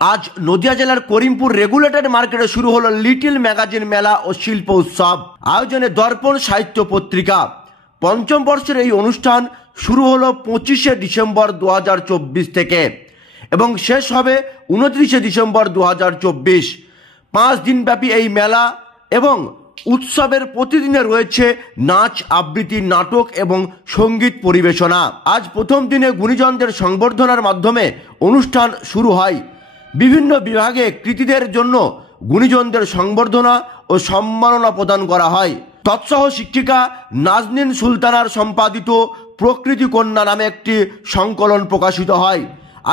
আজ নদিয়া জেলার করিমপুর রেগুলেটেড মার্কেটে শুরু হলো লিটল ম্যাগাজিন মেলা ও শিল্প উৎসব। আয়োজনে দর্পণ সাহিত্য পত্রিকা। পঞ্চম বর্ষের এই অনুষ্ঠান শুরু হলো 25শে ডিসেম্বর 2024 থেকে এবং শেষ হবে 29শে ডিসেম্বর 2024। 5 দিনব্যাপী এই মেলা এবং উৎসবের প্রতিদিনে রয়েছে নাচ, আবৃত্তি, নাটক এবং সঙ্গীত পরিবেশনা। আজ প্রথম দিনে গুণীজনদের সংবর্ধনার মাধ্যমে অনুষ্ঠান শুরু হয়। বিভিন্ন বিভাগে কৃতীদের জন্য গুণীজনদের সংবর্ধনা ও সম্মাননা প্রদান করা হয়। তৎসহ শিক্ষিকা নাজনীন সুলতানার সম্পাদিত প্রকৃতি কন্যা নামে একটি সংকলন প্রকাশিত হয়।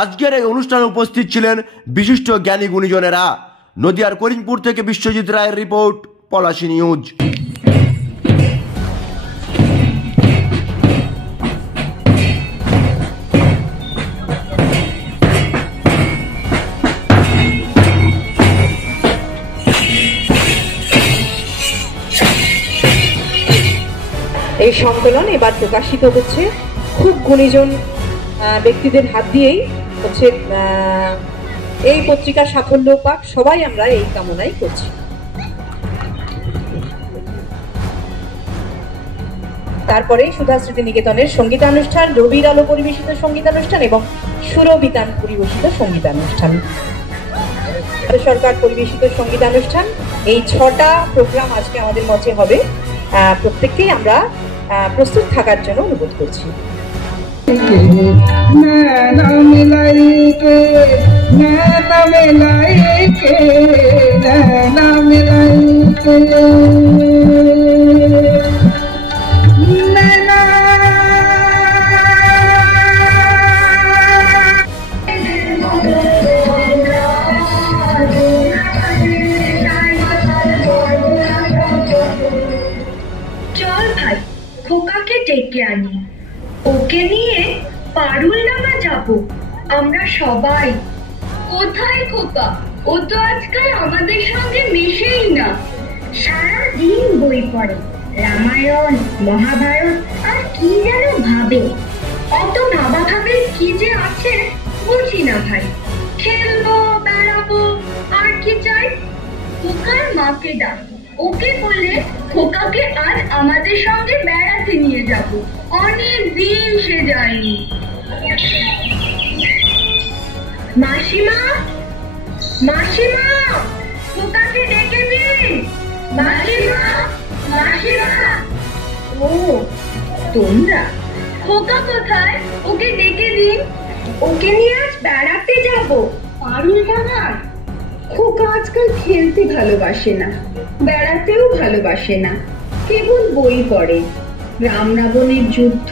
আজকের এই অনুষ্ঠানে উপস্থিত ছিলেন বিশিষ্ট জ্ঞানী গুণীজনেরা। নদিয়ার করিমপুর থেকে বিশ্বজিৎ রায়ের রিপোর্ট, পলাশী নিউজ। এই সংকলন এবার প্রকাশিত হচ্ছে। খুব গুণীজন ব্যক্তিদের হাত দিয়েই হচ্ছে এই পত্রিকার সাফল্য পাক, সবাই আমরা এই কামনাই করছি। তারপরে সুধা স্মৃতি নিকেতনের সঙ্গীতানুষ্ঠান, রবির আলো পরিবেশিত সঙ্গীতানুষ্ঠান এবং সুরবিতান পরিবেশিত সঙ্গীতানুষ্ঠান, সরকার পরিবেশিত সঙ্গীতানুষ্ঠান। এই 6টা প্রোগ্রাম আজকে আমাদের মঞ্চে হবে। প্রত্যেককেই আমরা প্রস্তুত থাকার জন্য অনুরোধ করছি। খোকাকে ডেকে আনি, ওকে নিয়ে পারুল ডাঙা যাবো আমরা সবাই। কোথায় খোকা? ও তো আজকাল আমাদের সঙ্গে মেশেই না, সারা দিন বই পড়ে, রামায়ণ, মহাভারত আর কি যেন ভাবে। অত ভাবা ভাবে কি যে আছে বুঝি না ভাই। খেলবো, বেড়াবো, আর কি চাই? খোকার মাকে ডাক, ওকে বলে খোকাকে আজ আমাদের সঙ্গে বেড়াতে নিয়ে যাব। অনেক দিন সে যায়নি। মাসিমা, মাসিমা, খোকাকে ডেকে দিন। মাসিমা, মাসিমা। ও তোমরা? খোকা কোথায়? ওকে ডেকে দিন। ওকে নিয়ে আজ বেড়াতে যাব পারুল ডাঙার। খোকা আজকাল খেলতে ভালোবাসে না, বেড়াতেও ভালোবাসে না, কেবল বই পড়ে। রাম রাবণের যুদ্ধ,